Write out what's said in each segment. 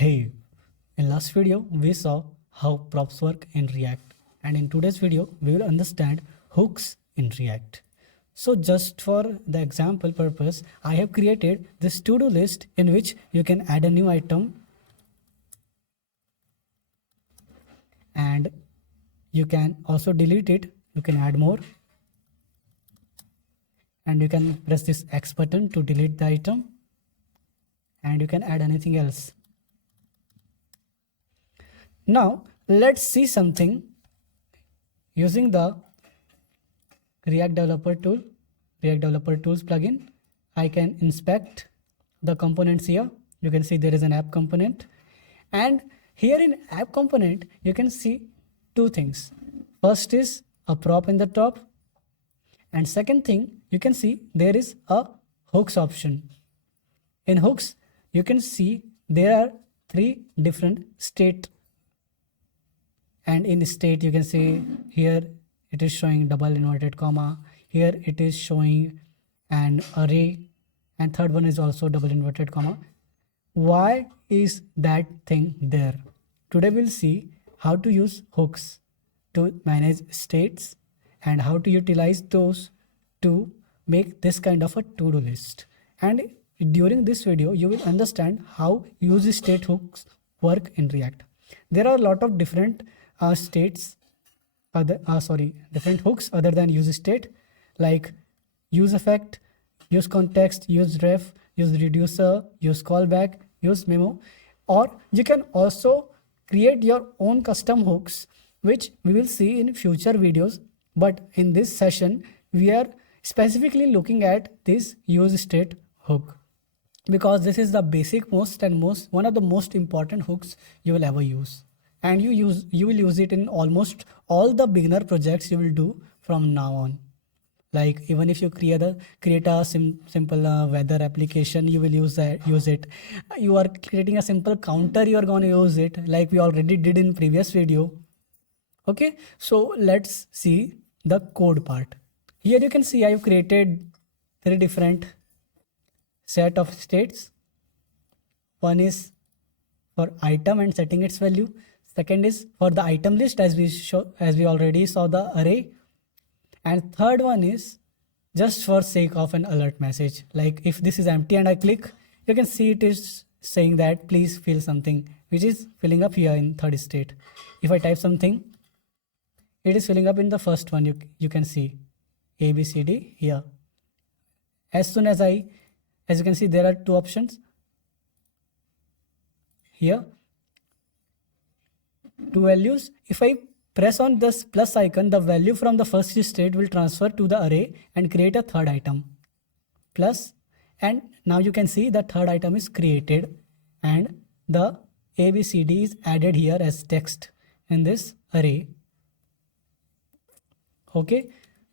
Hey, in last video we saw how props work in React, and in today's video we will understand hooks in React. So just for the example purpose, I have created this to-do list in which you can add a new item and you can also delete it. You can add more and you can press this X button to delete the item and you can add anything else. Now let's see something using the React Developer Tools plugin. I can inspect the components here. You can see there is an app component, and here in app component you can see two things. First is a prop in the top, and second thing you can see there is a hooks option. In hooks you can see there are three different state, and in state you can see here it is showing double inverted comma, here it is showing an array, and third one is also double inverted comma. Why is that thing there? Today we'll see how to use hooks to manage states and how to utilize those to make this kind of a to-do list. And during this video you will understand how useState hooks work in React. There are a lot of different different hooks other than useState, like use effect, use context, use ref, use reducer, use callback, use memo, or you can also create your own custom hooks, which we will see in future videos. But in this session we are specifically looking at this useState hook because this is the basic one of the most important hooks you will ever use, and you will use it in almost all the beginner projects you will do from now on. Like even if you create a simple weather application, you will use it. You are creating a simple counter, you are going to use it, like we already did in previous video. Okay, so let's see the code part. Here you can see I have created three different set of states. One is for item and setting its value. Second is for the item list, as we already saw the array. And third one is just for sake of an alert message. Like if this is empty and I click, you can see it is saying that please fill something, which is filling up here in third state. If I type something, it is filling up in the first one. You can see ABCD here. As soon as you can see, there are two options here, two values. If I press on this plus icon, the value from the first state will transfer to the array and create a third item. Plus, and now you can see the third item is created and the ABCD is added here as text in this array. Okay,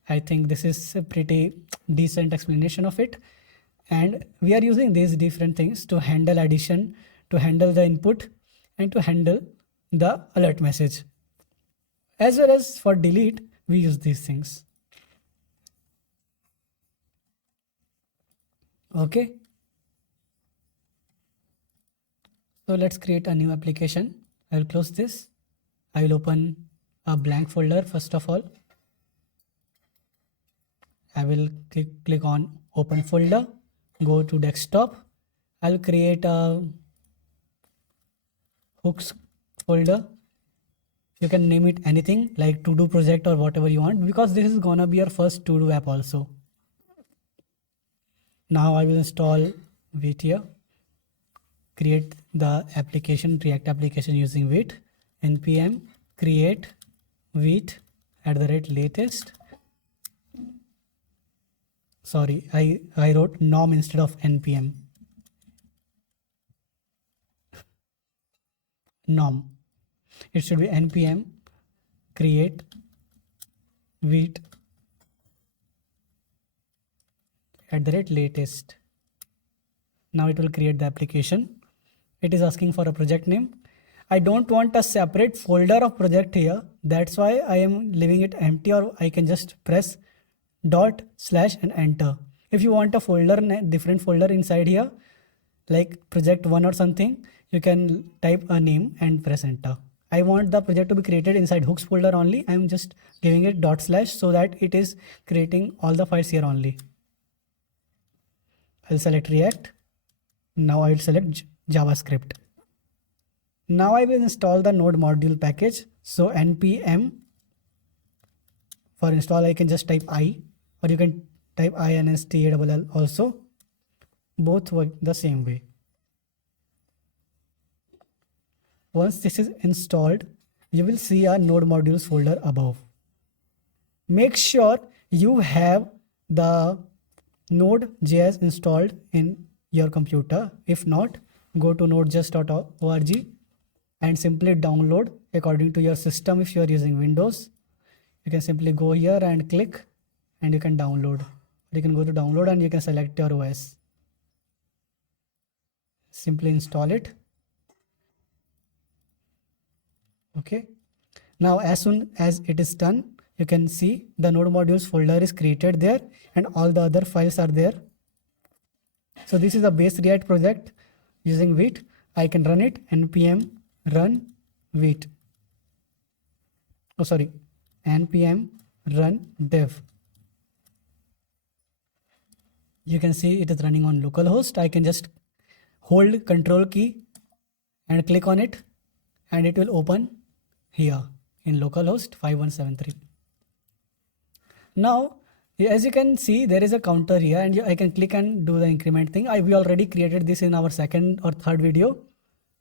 I think this is a pretty decent explanation of it. And we are using these different things to handle addition, to handle the input, and to handle the alert message. As well as for delete, we use these things. Okay. So let's create a new application. I will close this. I will open a blank folder first of all. I will click on open folder, go to desktop. I'll create a hooks folder. You can name it anything like to-do project or whatever you want, because this is gonna be your first to-do app also. Now I will install Vite here, create the application, React application using Vite, npm create Vite @latest. Sorry, I wrote nom instead of npm. Nom. It should be npm create Vite @latest. Now it will create the application. It is asking for a project name. I don't want a separate folder of project here. That's why I am leaving it empty, or I can just press // and enter. If you want a folder, different folder inside here, like project 1 or something, you can type a name and press enter. I want the project to be created inside hooks folder only. I'm just giving it / so that it is creating all the files here only. I'll select React. Now I will select JavaScript. Now I will install the node module package. So npm, for install I can just type I, or you can type install also. Both work the same way. Once this is installed, you will see a node modules folder above. Make sure you have the Node.js installed in your computer. If not, go to nodejs.org and simply download according to your system. If you are using Windows, you can simply go here and click and you can download. You can go to download and you can select your OS. Simply install it. Okay. Now as soon as it is done, you can see the node modules folder is created there and all the other files are there. So this is a base React project using Vite. I can run it, npm run Vite. Oh, sorry, npm run dev. You can see it is running on localhost. I can just hold control key and click on it and it will open here in localhost 5173. Now, as you can see, there is a counter here and I can click and do the increment thing. We already created this in our second or third video.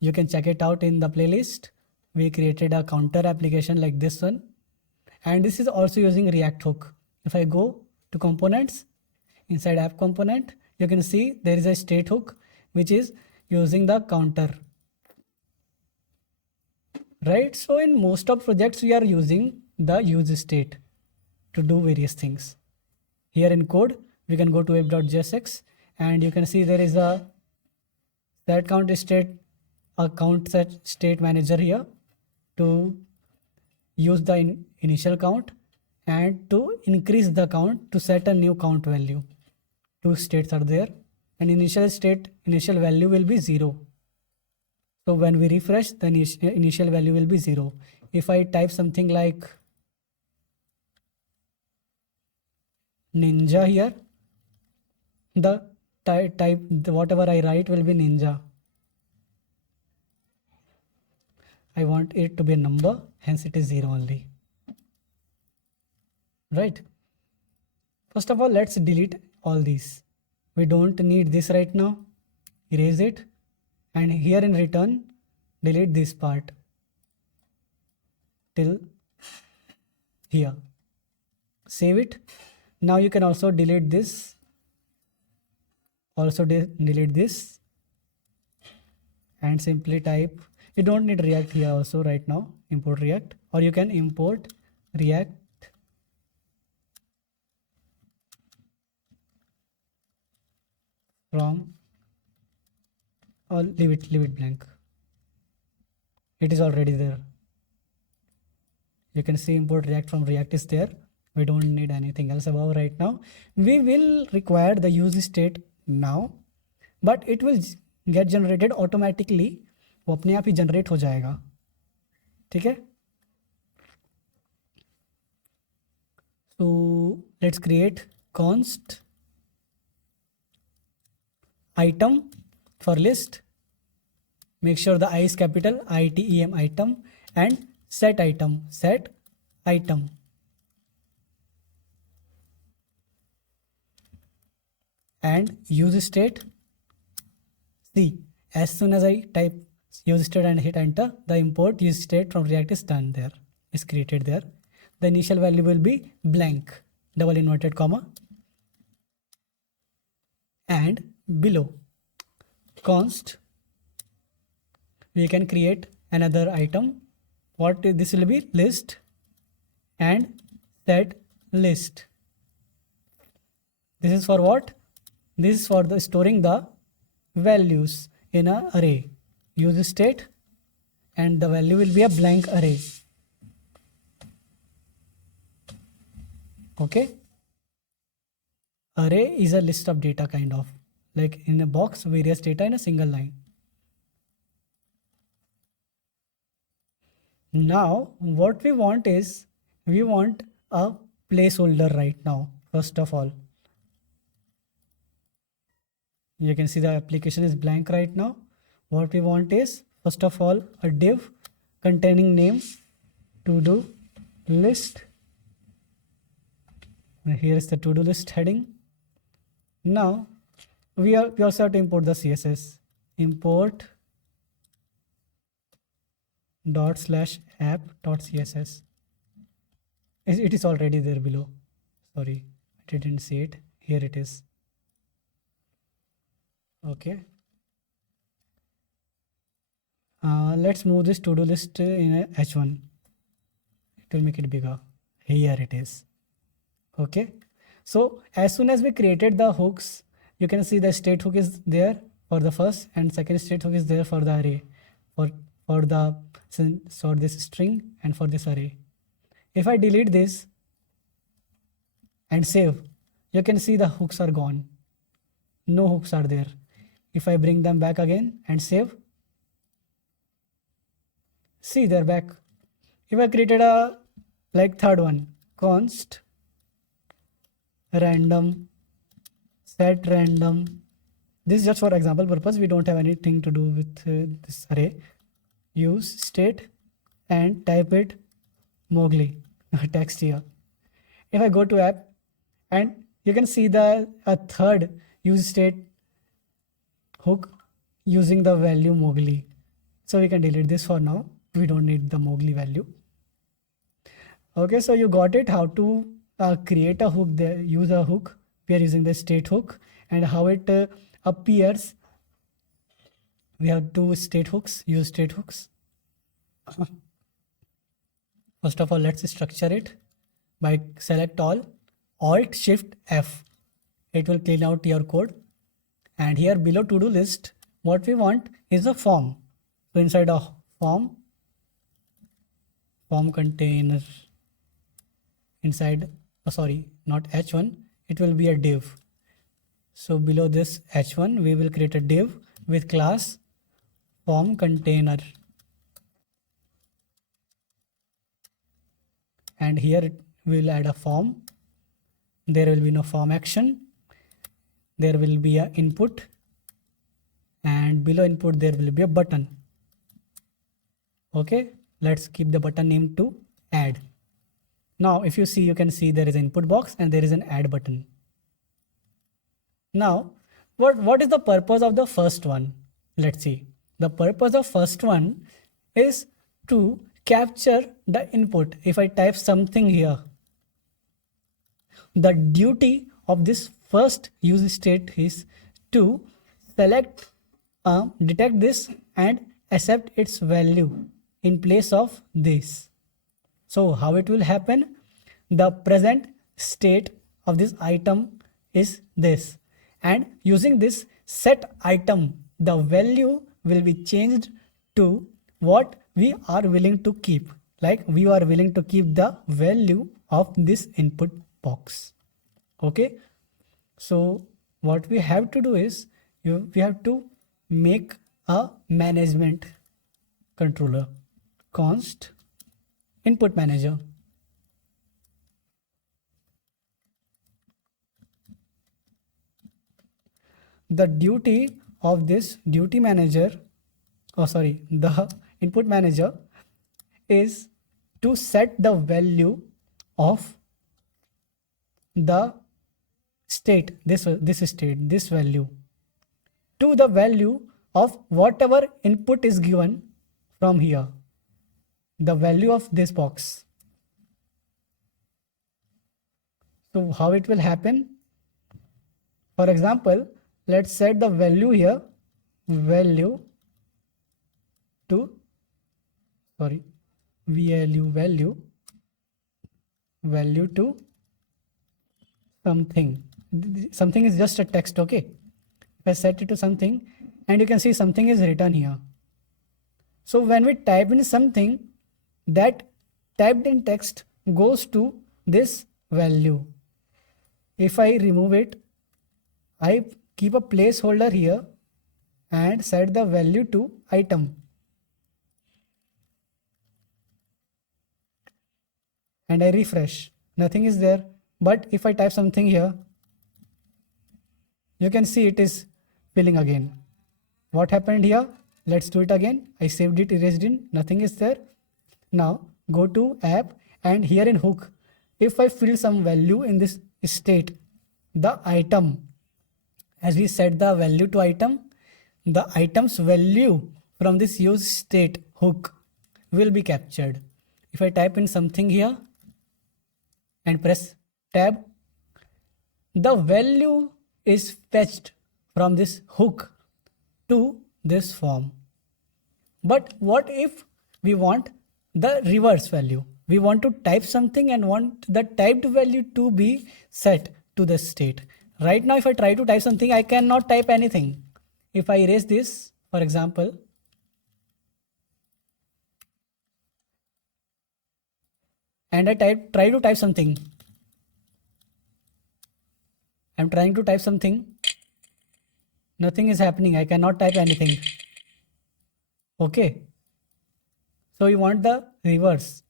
You can check it out in the playlist. We created a counter application like this one. And this is also using React hook. If I go to components, inside app component, you can see there is a state hook, which is using the counter. Right? So in most of projects, we are using the useState to do various things. Here in code, we can go to web.jsx and you can see there is a set count state, a count set state manager here to use the initial count and to increase the count to set a new count value. Two states are there and initial value will be 0. So when we refresh, the initial value will be 0. If I type something like ninja here, the whatever I write will be ninja. I want it to be a number, hence it is 0 only. Right? First of all, let's delete all these. We don't need this right now. Erase it. And here in return, delete this part till here. Save it. Now you can also delete this. Also delete this. And simply type. You don't need React here also right now. Import React. Or you can import React from, or leave it blank. It is already there. You can see import React from React is there. We don't need anything else above right now. We will require the useState now, but it will get generated automatically. वो अपने आप ही generate हो जाएगा. ठीक है? So let's create const item for list. Make sure the I is capital, item item, and set item. And useState. See, as soon as I type useState and hit enter, the import useState from React is done there, is created there. The initial value will be blank, double inverted comma, and below const we can create another item. What this will be? List and set list. This is for what? This is for the storing the values in an array. useState and the value will be a blank array. Okay. Array is a list of data kind of, like in a box, various data in a single line. Now what we want is, we want a placeholder right now. First of all, you can see the application is blank right now. What we want is, first of all, a div containing name to do list. Here is the to do list heading. Now we also have to import the CSS. Import ./app.css. It is already there below. Sorry, I didn't see it. Here it is. Okay. Let's move this to-do list in a H1. It will make it bigger. Here it is. Okay. So as soon as we created the hooks, you can see the state hook is there for the first, and second state hook is there for the array, for this string and for this array. If I delete this and save, you can see the hooks are gone. No hooks are there. If I bring them back again and save, see, they're back. If I created a third one, const random set random, this is just for example purpose, we don't have anything to do with this array. Use state and type it Mowgli text here. If I go to app, and you can see a third use state hook using the value Mowgli. So we can delete this for now. We don't need the Mowgli value. Okay, so you got it, how to create a hook there, use a hook. We are using the state hook, and how it appears. We have two state hooks, use state hooks. First of all, let's structure it by select all, Alt Shift F. It will clean out your code. And here below to-do list, what we want is a form. So inside a form container, inside, not H1, it will be a div. So below this H1, we will create a div with class form container. And here we will add a form. There will be no form action. There will be an input, and below input there will be a button. Okay, let's keep the button name to add. Now if you see, you can see there is an input box and there is an add button. Now what is the purpose of the first one? Let's see. The purpose of first one is to capture the input. If I type something here, the duty of this first use state is to select, detect this and accept its value in place of this. So how it will happen? The present state of this item is this, and using this set item, the value will be changed to what we are willing to keep. Like we are willing to keep the value of this input box. Okay, so what we have to do is, we have to make a management controller, const input manager. The duty of this duty manager, the input manager is to set the value of the state, this value, to the value of whatever input is given from here, the value of this box. So how it will happen? For example, let's set the value here, value to something is just a text. Okay, if I set it to something, and you can see something is written here. So when we type in something, that typed in text goes to this value. If I remove it, I keep a placeholder here and set the value to item. and I refresh, nothing is there. But if I type something here, you can see it is filling again. What happened here? Let's do it again. I saved it, erased it, nothing is there. Now go to app, and here in hook, if I fill some value in this state, the item, as we set the value to item, the item's value from this use state hook will be captured. If I type in something here and press tab, the value is fetched from this hook to this form. But what if we want the reverse value? We want to type something and want the typed value to be set to the state. Right now, if I try to type something, I cannot type anything. If I erase this, for example, and I try to type something, I'm trying to type something, nothing is happening. I cannot type anything. Okay. So you want the reverse.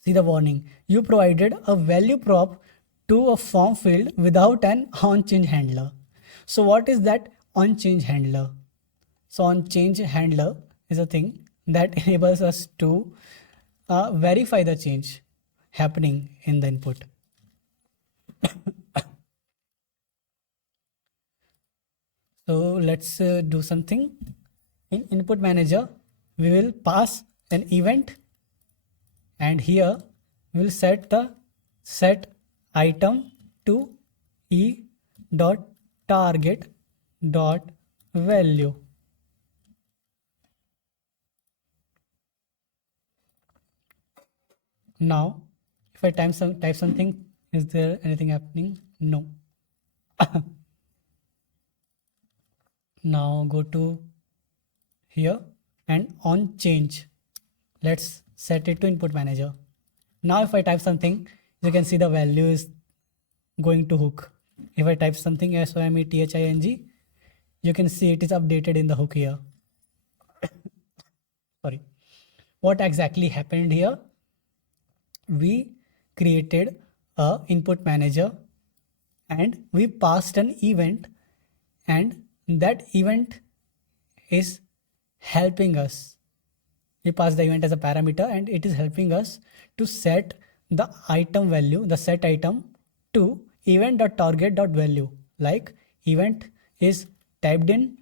See the warning. You provided a value prop to a form field without an onChange handler. So what is that onChange handler? So onChange handler is a thing that enables us to verify the change happening in the input. So let's do something. In input manager, we will pass an event, and here we will set the set item to e.target.value. Now, if I type something, is there anything happening? No. Now go to here and on change. Let's set it to input manager. Now if I type something, you can see the value is going to hook. If I type something SOMETHING, you can see it is updated in the hook here. Sorry. What exactly happened here? We created a input manager and we passed an event, and that event is helping us. We pass the event as a parameter and it is helping us to set the item value, the set item, to event.target.value. Like event is typed in.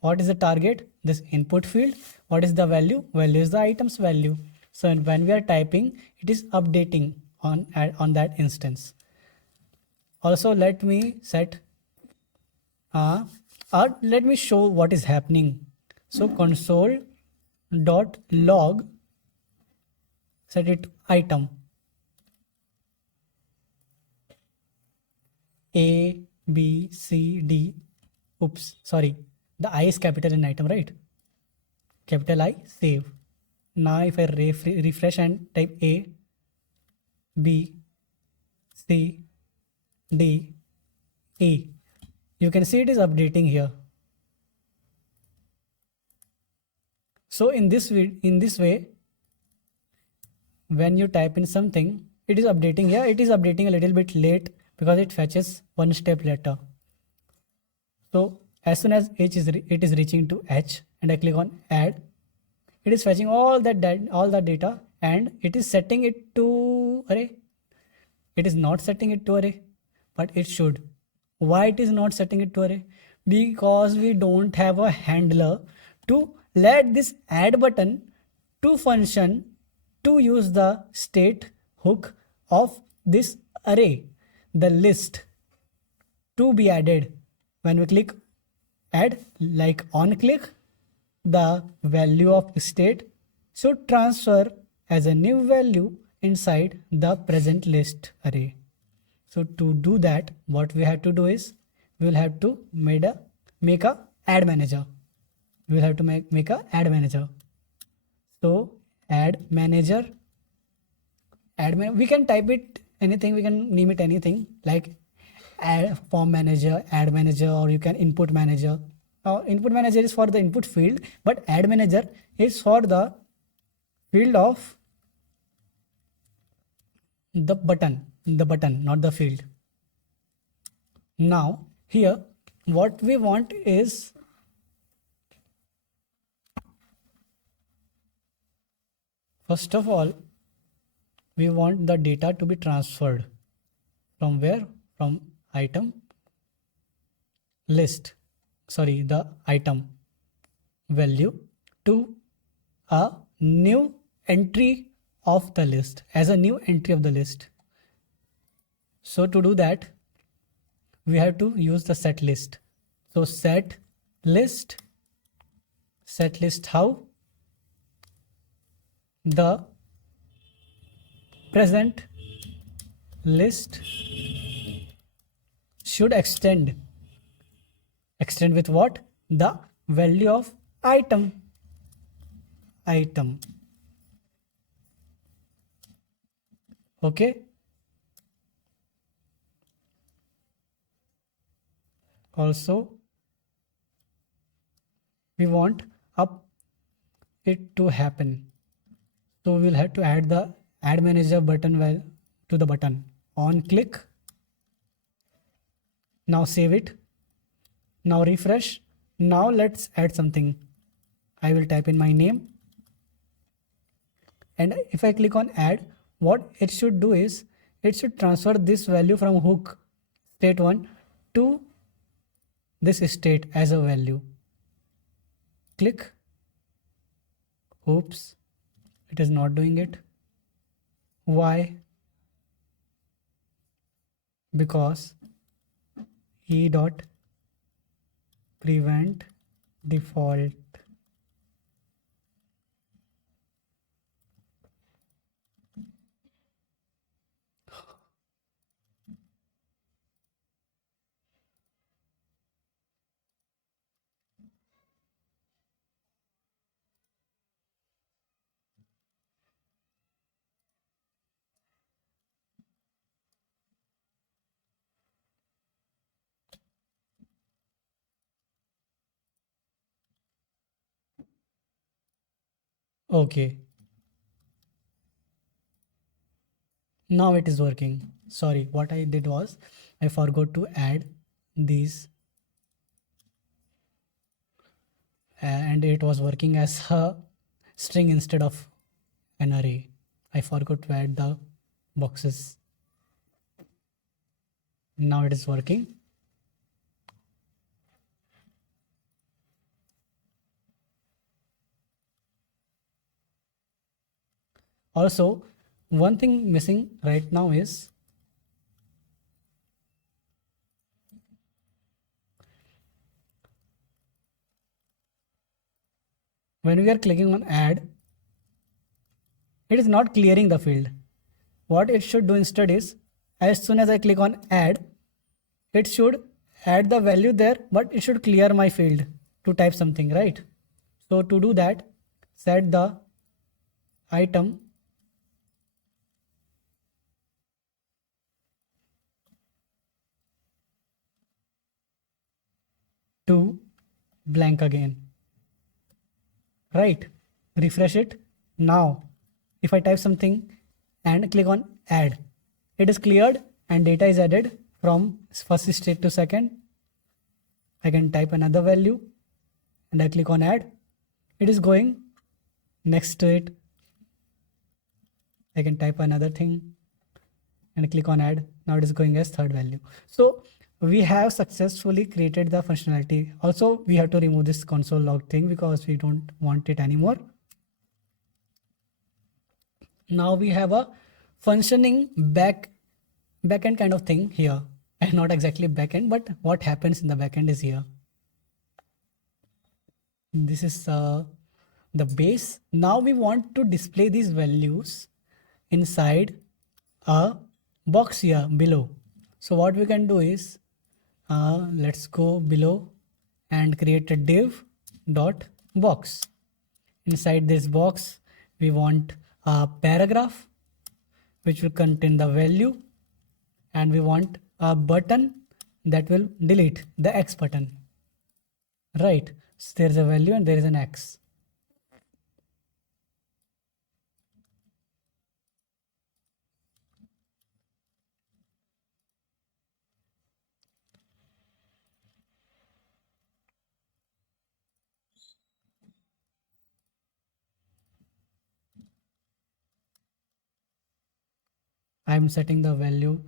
What is the target? This input field. What is the value? Value is the item's value. So when we are typing, it is updating on that instance. Also, let me set let me show what is happening. So console.log, set it to item A, B, C, D. Oops, sorry. The I is capital in item, right? Capital I, save. Now if I refresh and type A, B, C, D, E, you can see it is updating here. So in this way, when you type in something, it is updating here. It is updating a little bit late because it fetches one step later. So as soon as it is reaching to H and I click on add, it is fetching all that data and it is setting it to array. It is not setting it to array, but it should. Why it is not setting it to array? Because we don't have a handler to let this add button to function to use the state hook of this array, the list, to be added. When we click add, like on click, the value of state should transfer as a new value inside the present list array. So to do that, what we have to do is we will have to make a add manager. We will have to make a add manager. So add manager, we can type it anything, we can name it anything like add form manager, add manager, or you can input manager. Input manager is for the input field, but add manager is for the field of the button, not the field. Now here what we want is first of all we want the data to be transferred from where? From item list, sorry, the item value to a new entry of the list, as a new entry of the list. So to do that, we have to use the set list. So set list how? The present list should extend with what? The value of item. Okay. Also we want up it to happen. So we'll have to add the add manager button to the button. On click. Now save it. Now refresh. Now let's add something. I will type in my name. And if I click on add, what it should do is it should transfer this value from hook state 1 to this state as a value. Click. Oops, it is not doing it. Why? Because e dot prevent default. Okay. Now it is working. Sorry, what I did was I forgot to add these and it was working as a string instead of an array. I forgot to add the boxes. Now it is working. Also, one thing missing right now is when we are clicking on add, it is not clearing the field. What it should do instead is, as soon as I click on add, it should add the value there, but it should clear my field to type something, right? So to do that, set the item to blank again, right? Refresh it. Now if I type something and click on add, it is cleared and data is added from first state to second. I can type another value and I click on add. It is going next to it. I can type another thing and click on add. Now it is going as third value. So we have successfully created the functionality. Also, we have to remove this console log thing because we don't want it anymore. Now we have a functioning backend kind of thing here, and not exactly backend, but what happens in the backend is here. This is the base. Now we want to display these values inside a box here below. So what we can do is let's go below and create a div dot box. Inside this box we want a paragraph which will contain the value, and we want a button that will delete the X button, right? So there's a value and there is an X. I'm setting the value,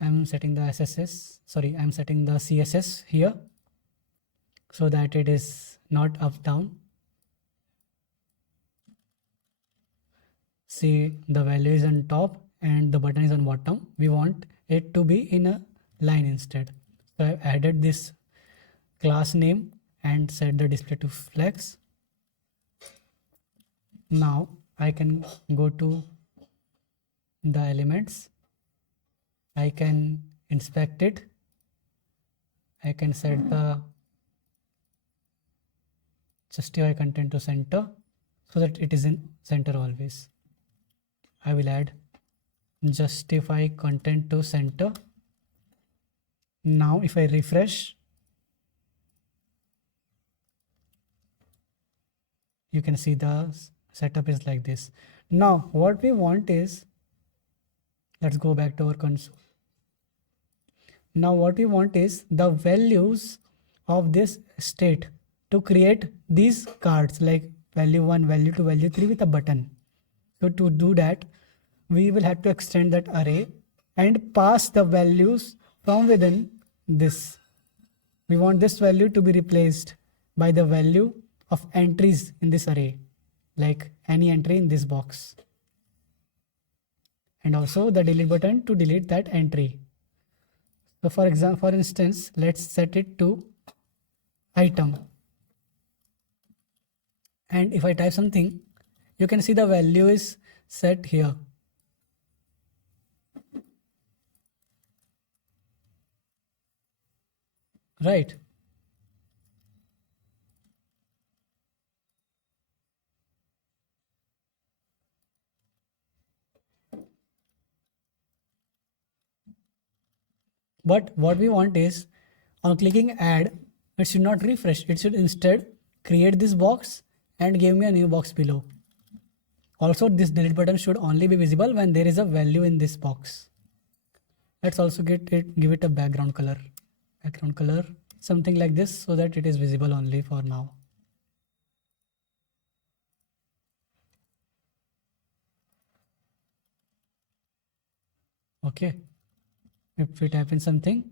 I'm setting the I'm setting the CSS here so that it is not up down. See, the value is on top and the button is on bottom. We want it to be in a line instead. So I've added this class name and set the display to flex. Now I can go to the elements. I can inspect it. I can set the justify content to center so that it is in center always. I will add justify content to center. Now if I refresh, you can see the setup is like this. Now what we want is, let's go back to our console. Now what we want is the values of this state to create these cards like value 1, value 2, value 3 with a button. So to do that, we will have to extend that array and pass the values from within this. We want this value to be replaced by the value of entries in this array, like any entry in this box. And also the delete button to delete that entry. So for instance, let's set it to item. And if I type something, you can see the value is set here. Right. But what we want is, on clicking add, it should not refresh. It should instead create this box and give me a new box below. Also, this delete button should only be visible when there is a value in this box. Let's also give it a background color. Background color, something like this, so that it is visible only for now. Okay. If we type in something,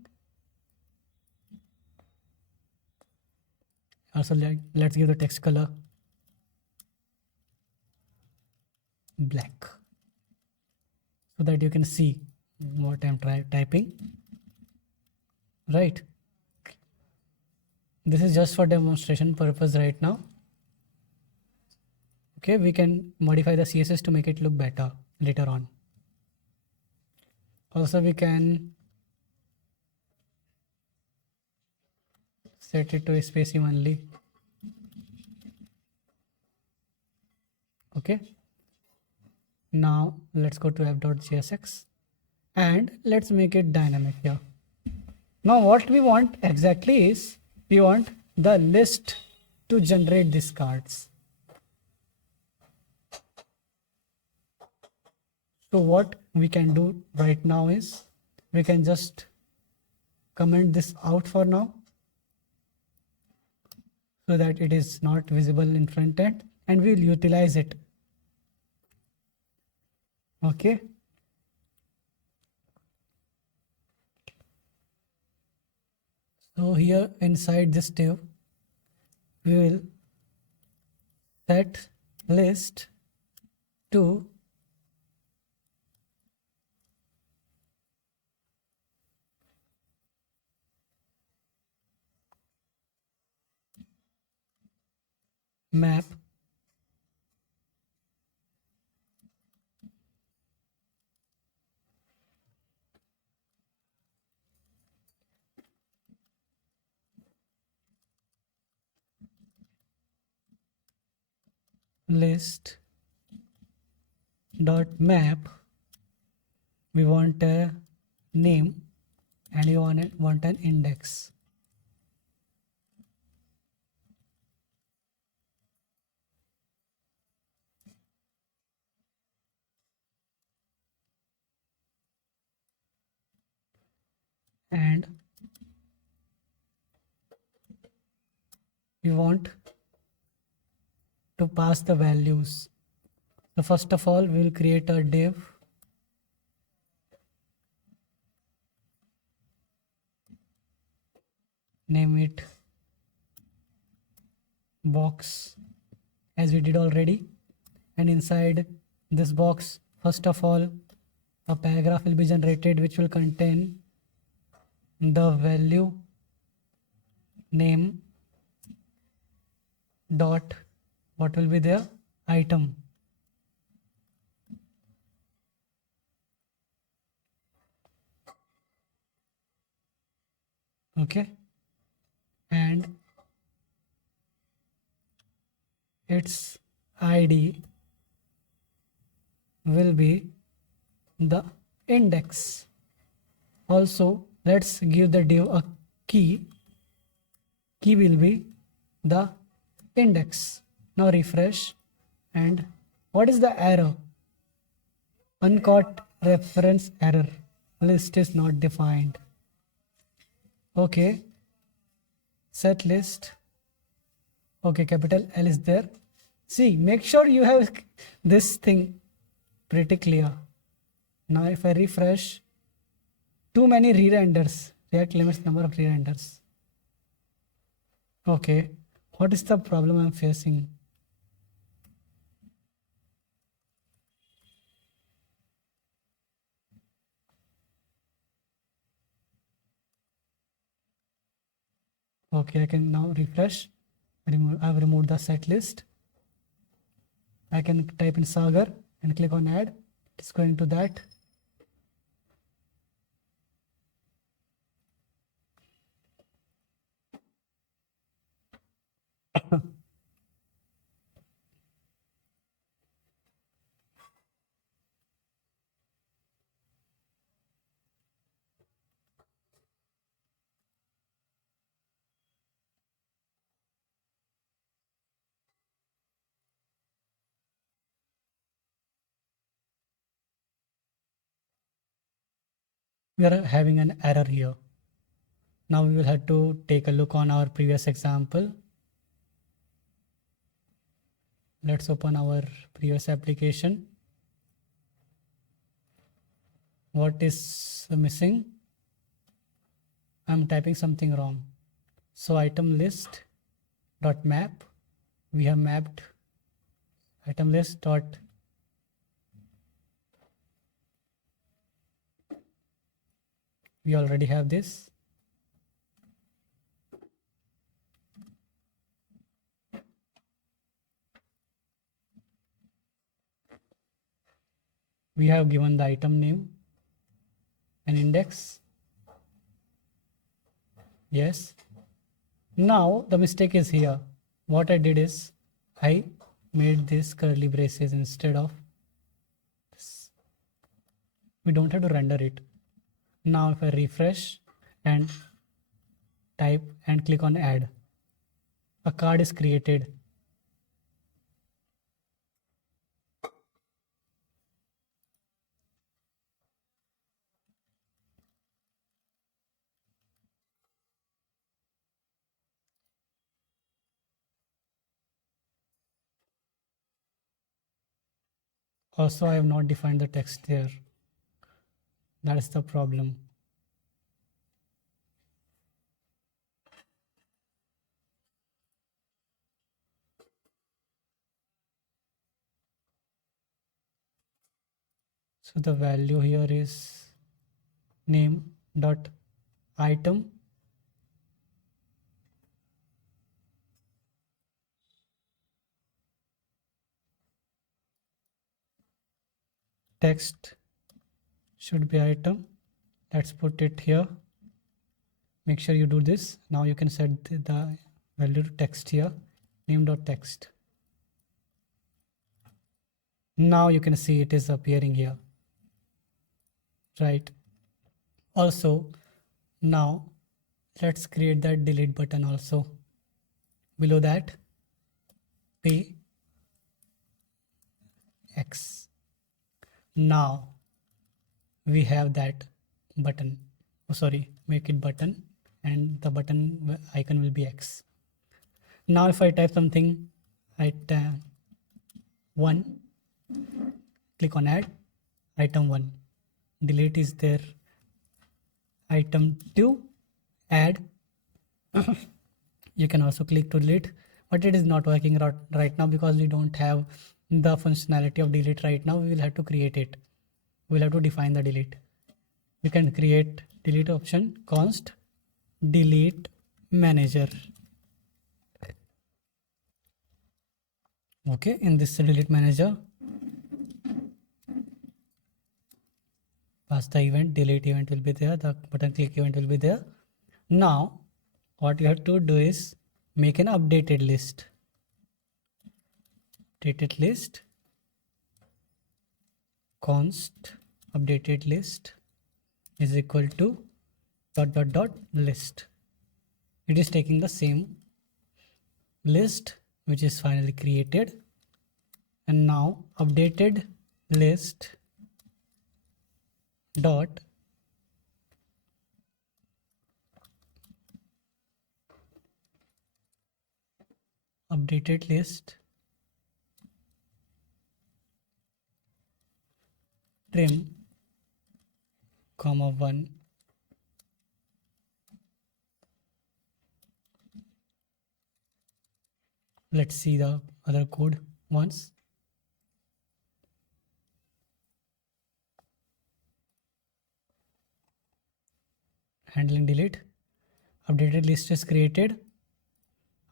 also let's give the text color black so that you can see what I'm typing. Right. This is just for demonstration purpose right now. Okay, we can modify the CSS to make it look better later on. Also, we can set it to spacing only. Okay. Now let's go to app.jsx and let's make it dynamic here. Now what we want exactly is, we want the list to generate these cards. So what we can do right now is, we can just comment this out for now so that it is not visible in front end, and we'll utilize it. Okay. So here inside this div, we will set list to map list dot map. We want a name and you want an index. And we want to pass the values. So first of all, we will create a div name it box as we did already, and inside this box, first of all, a paragraph will be generated which will contain the value name dot what will be there, item. Okay, and its ID will be the index. Also, let's give the div a key. Key will be the index. Now refresh, and what is the error? Uncaught reference error. List is not defined. Okay, set list. Okay, capital L is there. See, make sure you have this thing pretty clear. Now if I refresh, too many re-renders. React limits number of re-renders. Okay, what is the problem I'm facing? Okay, I can now refresh. I've removed the set list. I can type in Sagar and click on add. It's going to that. We are having an error here. Now we will have to take a look on our previous example. Let's open our previous application. What is missing? I'm typing something wrong. So item list dot map, we have mapped item list dot we already have this. We have given the item name and index. Yes. Now the mistake is here. What I did is I made this curly braces instead of this. We don't have to render it. Now if I refresh and type and click on add, a card is created. Also, I have not defined the text there. That is the problem. So the value here is name dot item text should be item. Let's put it here. Make sure you do this. Now you can set the value to text here, name dot text. Now you can see it is appearing here, right? Also, now let's create that delete button also. Below that, p x. Now we have that button. Oh, sorry, make it button, and the button icon will be X. Now if I type something, item 1, click on add, item 1, delete is there, item 2, add, You can also click to delete, but it is not working right now because we don't have the functionality of delete right now. We will have to create it. We'll have to define the delete. We can create delete option const delete manager. Okay, in this delete manager, pass the event, delete event will be there, the button click event will be there. Now what you have to do is make an updated list. Updated list const updated list is equal to dot list. It is taking the same list which is finally created, and now updated list dot updated list trim comma 1. Let's see the other code once. Handling delete. Updated list is created.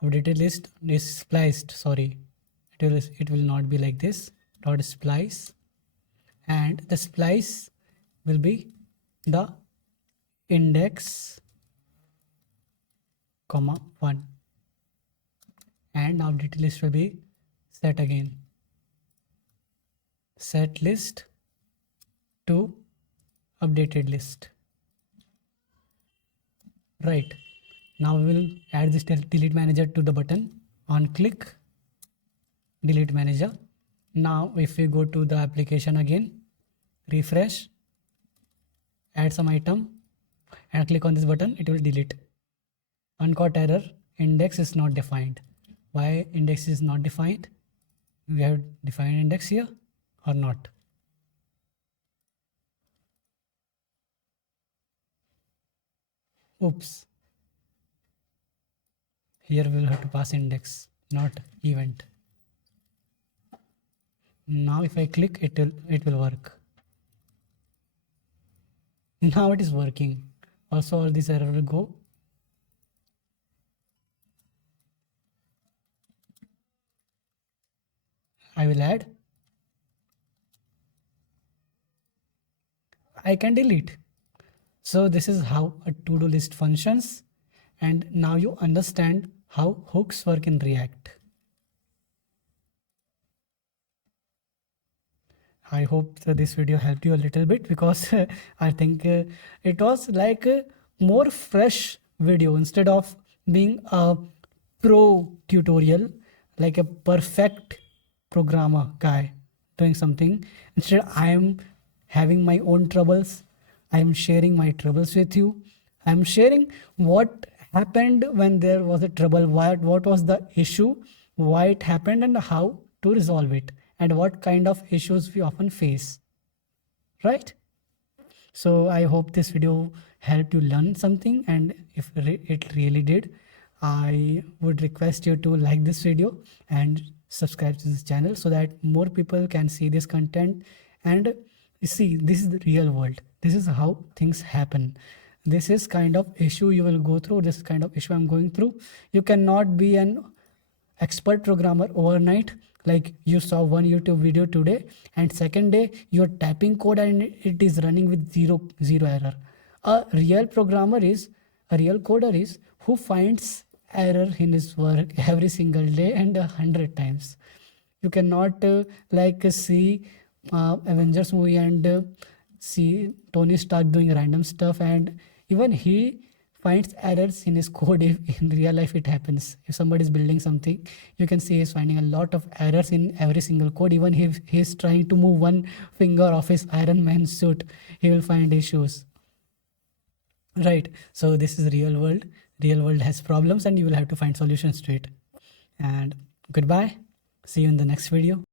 Updated list is spliced. Sorry, it will not be like this. Dot splice, and the splice will be the index comma 1, and now updated list will be set again. Set list to updated list. Right, now we will add this delete manager to the button. On click delete manager. Now if we go to the application again, refresh, add some item and click on this button, it will delete. Uncaught error, index is not defined. Why index is not defined? We have defined index here or not? Oops. Here we will have to pass index, not event. Now if I click, it will work. Now it is working. Also all this error will go. I will add. I can delete. So this is how a to-do list functions, and now you understand how hooks work in React. I hope that this video helped you a little bit, because I think it was like a more fresh video instead of being a pro tutorial, like a perfect programmer guy doing something. Instead, I am having my own troubles. I am sharing my troubles with you. I am sharing what happened when there was a trouble, what was the issue, why it happened, and how to resolve it, and what kind of issues we often face, right? So I hope this video helped you learn something, and if it really did, I would request you to like this video and subscribe to this channel so that more people can see this content. And see, this is the real world. This is how things happen. This is kind of issue you will go through. This kind of issue I'm going through. You cannot be an expert programmer overnight. Like you saw one YouTube video today, and second day you're typing code and it is running with zero error. A real coder is who finds error in his work every single day and 100 times. You cannot see Avengers movie and see Tony Stark doing random stuff, and even he finds errors in his code. If in real life it happens, if somebody is building something, you can see he's finding a lot of errors in every single code. Even if he's trying to move one finger of his Iron Man suit, he will find issues, right? So this is real world has problems, and you will have to find solutions to it. And goodbye, see you in the next video.